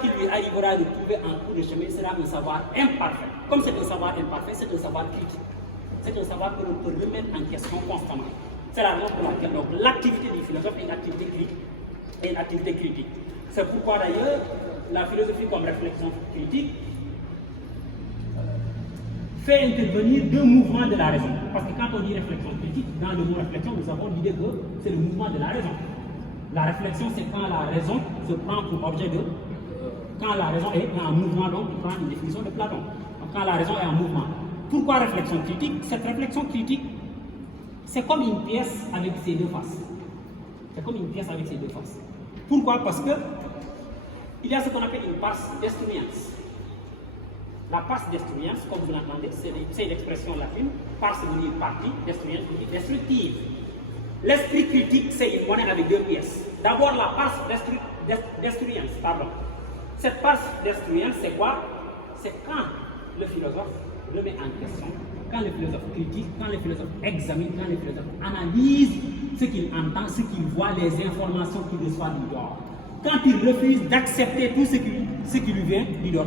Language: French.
qu'il lui arrivera de trouver en cours de chemin sera un savoir imparfait. Comme c'est un savoir imparfait, c'est un savoir critique. C'est un savoir que l'on peut remettre en question constamment. C'est la raison pour laquelle l'activité du philosophe est une activité critique. C'est pourquoi d'ailleurs la philosophie comme réflexion critique fait intervenir deux mouvements de la raison. Parce que quand on dit réflexion critique, dans le mot réflexion, nous avons l'idée que c'est le mouvement de la raison. La réflexion, c'est quand la raison se prend pour objet de... quand la raison est en mouvement, donc on prend une définition de Platon. Donc, quand la raison est en mouvement. Pourquoi réflexion critique? Cette réflexion critique, c'est comme une pièce avec ses deux faces. C'est comme une pièce avec ses deux faces. Pourquoi? Parce que il y a ce qu'on appelle une passe destruence. La passe destruence, comme vous l'entendez, c'est l'expression latine. Passe veut dire partie, destruence veut dire destructive. L'esprit critique, c'est une monnaie avec deux pièces. D'abord, la passe destruence, pardon. Cette passe destruence, c'est quoi? C'est quand le philosophe remet en question, quand le philosophe critique, quand le philosophe examine, quand le philosophe analyse ce qu'il entend, ce qu'il voit, les informations qu'il reçoit du dehors. Quand il refuse d'accepter tout ce qui lui vient du dehors.